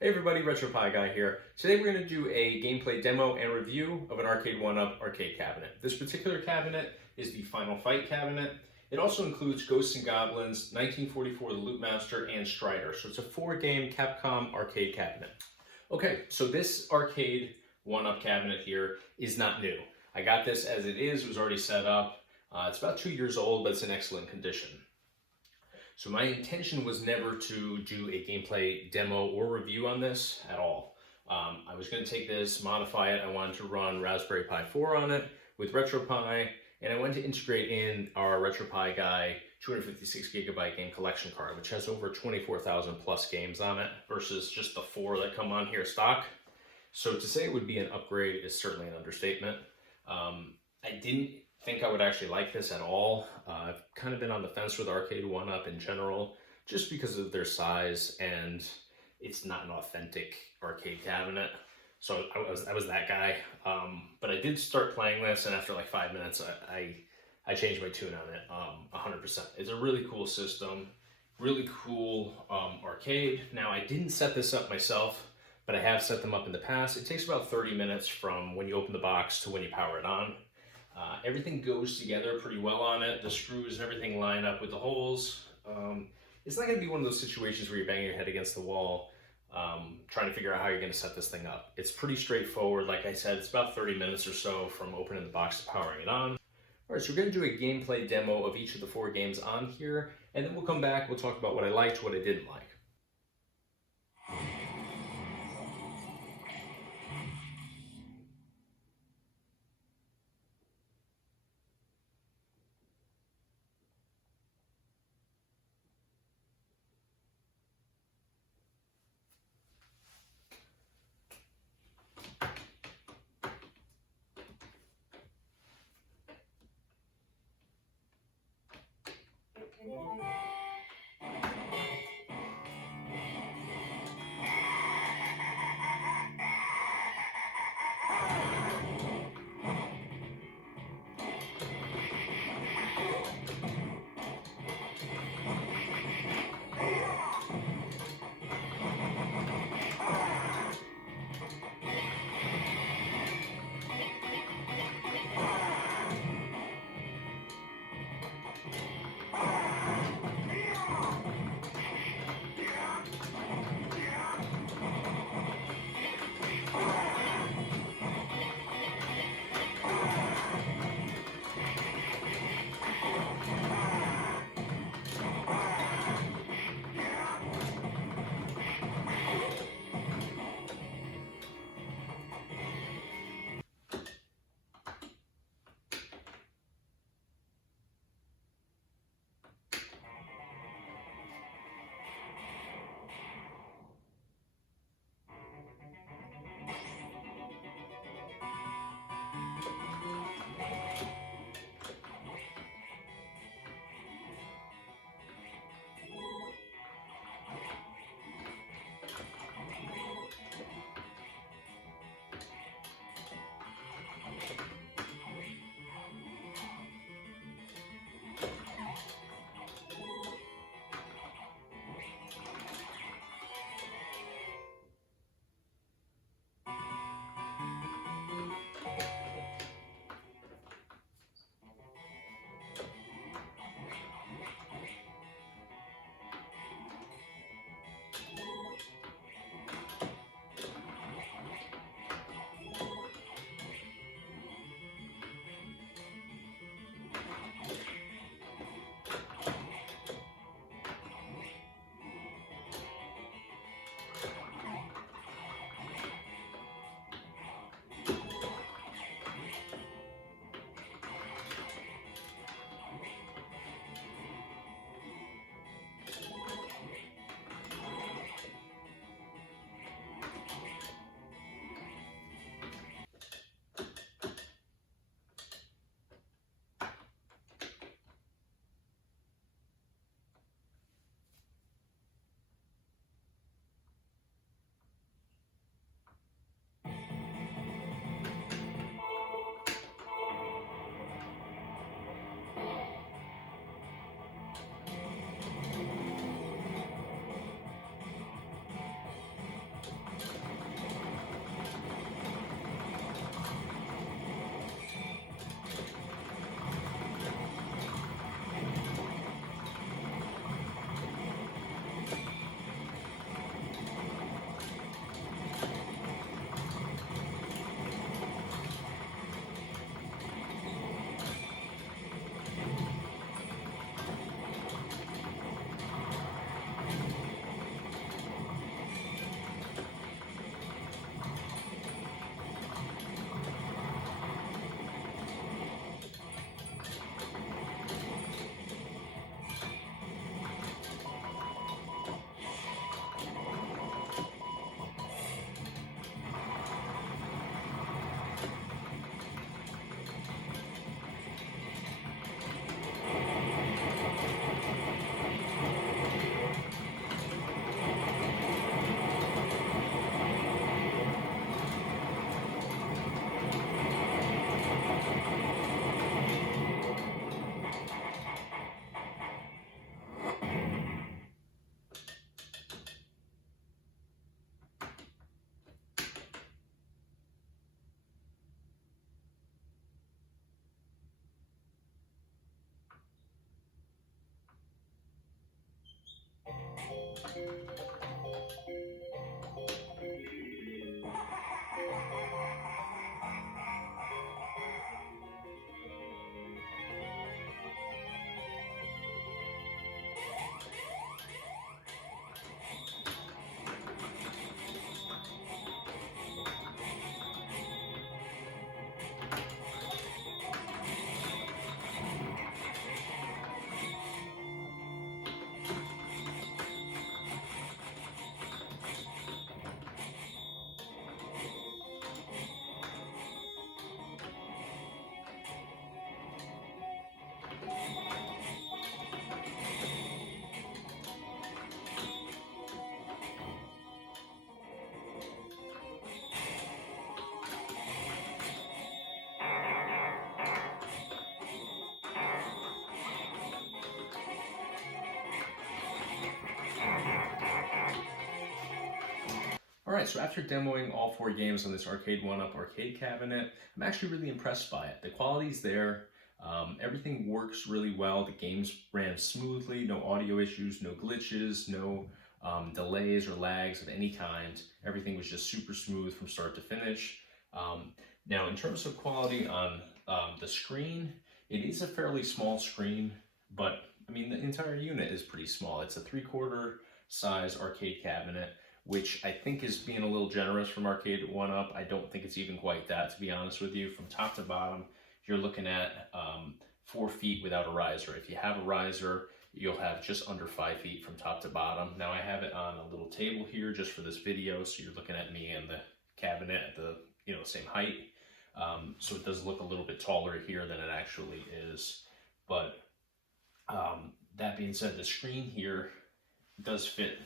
Hey everybody, RetroPie guy here. Today we're going to do a gameplay demo and review of an Arcade1Up Arcade Cabinet. This particular cabinet is the Final Fight Cabinet. It also includes Ghosts and Goblins, 1944 The Loot Master, and Strider. So it's a 4-game Capcom arcade cabinet. Okay, so this Arcade1Up cabinet here is not new. I got this as it is, it was already set up. It's about 2 years old, but it's in excellent condition. So my intention was never to do a gameplay demo or review on this at all. I was going to take this, modify it. I wanted to run Raspberry Pi 4 on it with RetroPie, and I wanted to integrate in our RetroPie Guy 256 gigabyte game collection card, which has over 24,000 plus games on it versus just the 4 that come on here stock. So to say it would be an upgrade is certainly an understatement. I didn't think I would actually like this at all. I've kind of been on the fence with Arcade1Up in general, just because of their size, and it's not an authentic arcade cabinet. So I was that guy. But I did start playing this, and after like 5 minutes, I changed my tune on it 100%. It's a really cool system, really cool arcade. Now, I didn't set this up myself, but I have set them up in the past. It takes about 30 minutes from when you open the box to when you power it on. Everything goes together pretty well on it. The screws and everything line up with the holes. It's not going to be one of those situations where you're banging your head against the wall trying to figure out how you're going to set this thing up. It's pretty straightforward. Like I said, it's about 30 minutes or so from opening the box to powering it on. All right, so we're going to do a gameplay demo of each of the 4 games on here, and then we'll come back, we'll talk about what I liked, what I didn't like. right, so after demoing all 4 games on this Arcade1Up Arcade Cabinet, I'm actually really impressed by it. The quality's there, everything works really well, the games ran smoothly, no audio issues, no glitches, no delays or lags of any kind. Everything was just super smooth from start to finish. Now, in terms of quality on the screen, it is a fairly small screen, but I mean, the entire unit is pretty small. It's a 3/4 size arcade cabinet, which I think is being a little generous from Arcade1Up. I don't think it's even quite that, to be honest with you. From top to bottom, you're looking at 4 feet without a riser. If you have a riser, you'll have just under 5 feet from top to bottom. Now I have it on a little table here just for this video, so you're looking at me and the cabinet at the same height. So it does look a little bit taller here than it actually is. But that being said, the screen here does fit,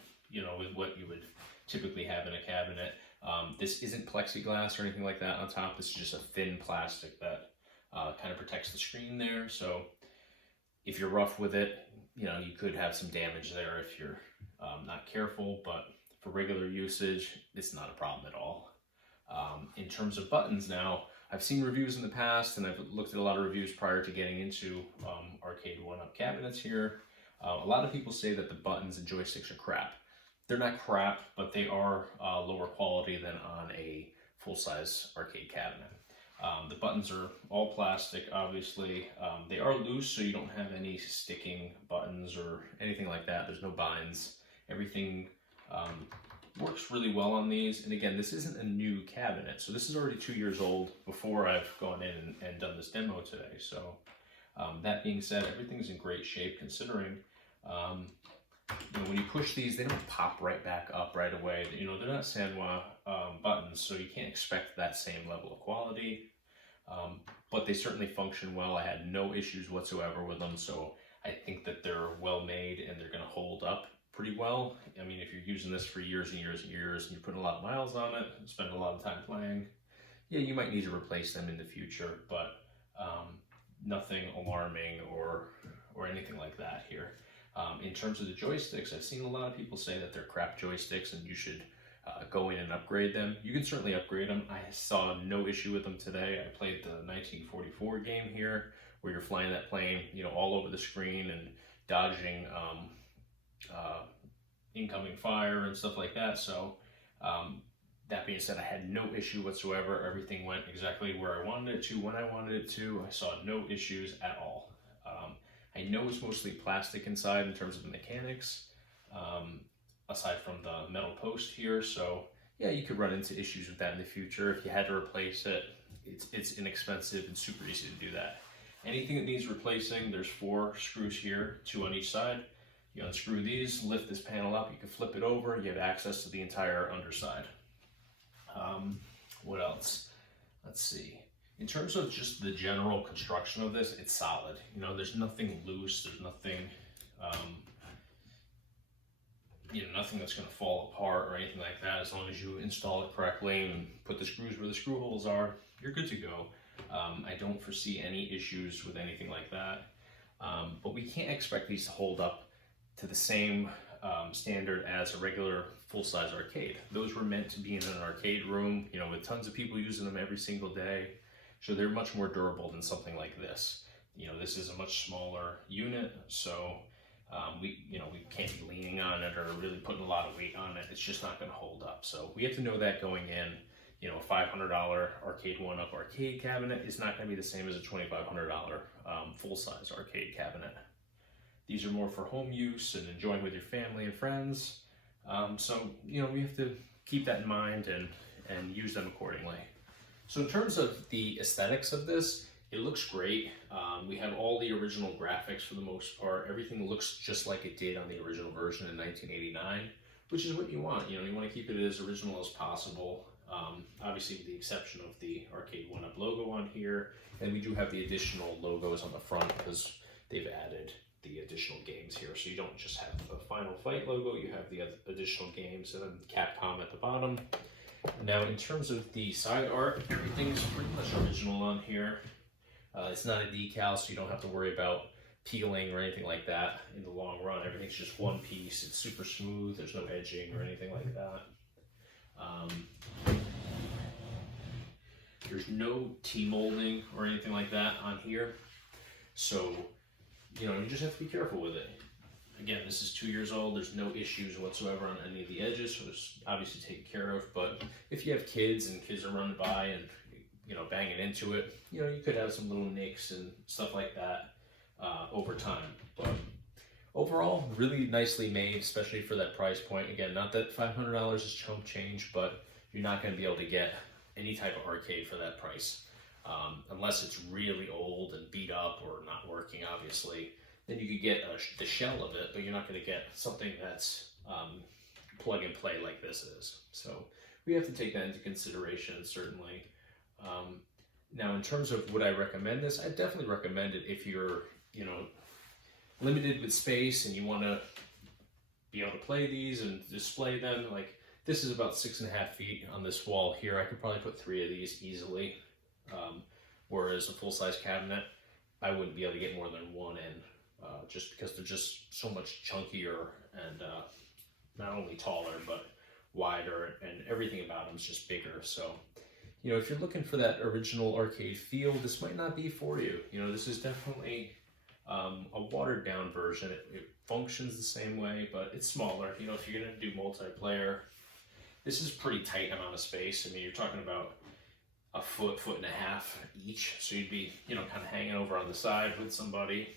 with what you would typically have in a cabinet. This isn't plexiglass or anything like that on top. This is just a thin plastic that kind of protects the screen there. So if you're rough with it, you could have some damage there if you're not careful, but for regular usage, it's not a problem at all. In terms of buttons now, I've seen reviews in the past, and I've looked at a lot of reviews prior to getting into Arcade1Up cabinets here. A lot of people say that the buttons and joysticks are crap. They're not crap, but they are lower quality than on a full-size arcade cabinet. The buttons are all plastic, obviously. They are loose, so you don't have any sticking buttons or anything like that. There's no binds. Everything works really well on these. And again, this isn't a new cabinet, so this is already 2 years old before I've gone in and done this demo today. So that being said, everything's in great shape considering. When you push these, they don't pop right back up right away. They're not Sanwa buttons, so you can't expect that same level of quality. But they certainly function well. I had no issues whatsoever with them, so I think that they're well made and they're going to hold up pretty well. I mean, if you're using this for years and years and years and you're putting a lot of miles on it and spending a lot of time playing, yeah, you might need to replace them in the future, but nothing alarming or anything like that here. In terms of the joysticks, I've seen a lot of people say that they're crap joysticks and you should go in and upgrade them. You can certainly upgrade them. I saw no issue with them today. I played the 1944 game here where you're flying that plane, all over the screen and dodging incoming fire and stuff like that. So that being said, I had no issue whatsoever. Everything went exactly where I wanted it to, when I wanted it to. I saw no issues at all. I know it's mostly plastic inside in terms of the mechanics, aside from the metal post here. So yeah, you could run into issues with that in the future. If you had to replace it, it's inexpensive and super easy to do that. Anything that needs replacing, there's 4 screws here, 2 on each side. You unscrew these, lift this panel up, you can flip it over, you have access to the entire underside. What else? Let's see. In terms of just the general construction of this, it's solid. There's nothing loose, there's nothing, nothing that's going to fall apart or anything like that. As long as you install it correctly and put the screws where the screw holes are, you're good to go. I don't foresee any issues with anything like that. But we can't expect these to hold up to the same standard as a regular full-size arcade. Those were meant to be in an arcade room, with tons of people using them every single day. So they're much more durable than something like this. This is a much smaller unit, so we can't be leaning on it or really putting a lot of weight on it. It's just not going to hold up. So we have to know that going in. A $500 Arcade1Up arcade cabinet is not going to be the same as a $2,500 full-size arcade cabinet. These are more for home use and enjoying with your family and friends. So we have to keep that in mind and use them accordingly. So in terms of the aesthetics of this, it looks great. We have all the original graphics for the most part. Everything looks just like it did on the original version in 1989, which is what you want. You want to keep it as original as possible. Obviously with the exception of the Arcade1Up logo on here. And we do have the additional logos on the front because they've added the additional games here. So you don't just have the Final Fight logo, you have the additional games and then Capcom at the bottom. Now, in terms of the side art, everything's pretty much original on here. It's not a decal, so you don't have to worry about peeling or anything like that in the long run. Everything's just one piece. It's super smooth. There's no edging or anything like that. There's no T-molding or anything like that on here, so you just have to be careful with it. Again, this is 2 years old. There's no issues whatsoever on any of the edges, so it's obviously taken care of. But if you have kids and kids are running by and banging into it, you could have some little nicks and stuff like that over time. But overall, really nicely made, especially for that price point. Again, not that $500 is chump change, but you're not going to be able to get any type of arcade for that price. Unless it's really old and beat up or not working, obviously, then you could get the shell of it, but you're not going to get something that's plug and play like this is. So we have to take that into consideration, certainly. Now, in terms of would I recommend this, I definitely recommend it if you're, limited with space and you want to be able to play these and display them. Like, this is about 6.5 feet on this wall here. I could probably put 3 of these easily. Whereas a full-size cabinet, I wouldn't be able to get more than 1 in, just because they're just so much chunkier and not only taller, but wider, and everything about them is just bigger. So, if you're looking for that original arcade feel, this might not be for you. This is definitely a watered down version. It functions the same way, but it's smaller. If you're gonna do multiplayer, this is pretty tight amount of space. I mean, you're talking about a foot and a half each, so you'd be kind of hanging over on the side with somebody.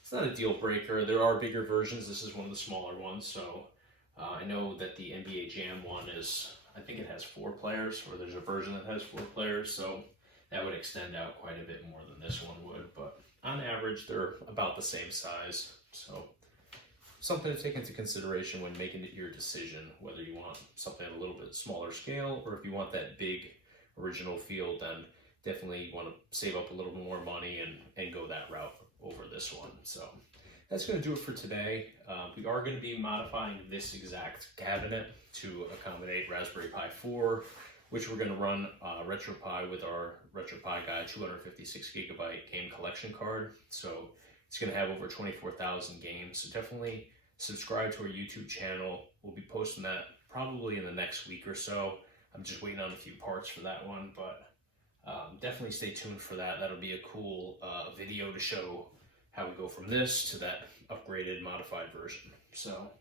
It's not a deal breaker. There are bigger versions. This is one of the smaller ones. So I know that the NBA Jam one is, I think it has 4 players, or there's a version that has 4 players, so that would extend out quite a bit more than this one would. But on average, they're about the same size. So something to take into consideration when making your decision, whether you want something at a little bit smaller scale, or if you want that big original feel, then definitely want to save up a little bit more money and go that route over this one. So that's going to do it for today. We are going to be modifying this exact cabinet to accommodate Raspberry Pi 4, which we're going to run RetroPie with our RetroPie Guide 256 gigabyte game collection card. So it's going to have over 24,000 games. So definitely subscribe to our YouTube channel. We'll be posting that probably in the next week or so. I'm just waiting on a few parts for that one, but definitely stay tuned for that. That'll be a cool video to show how we go from this to that upgraded, modified version. So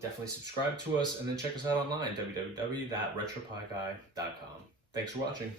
definitely subscribe to us, and then check us out online, www.retropieguy.com. Thanks for watching.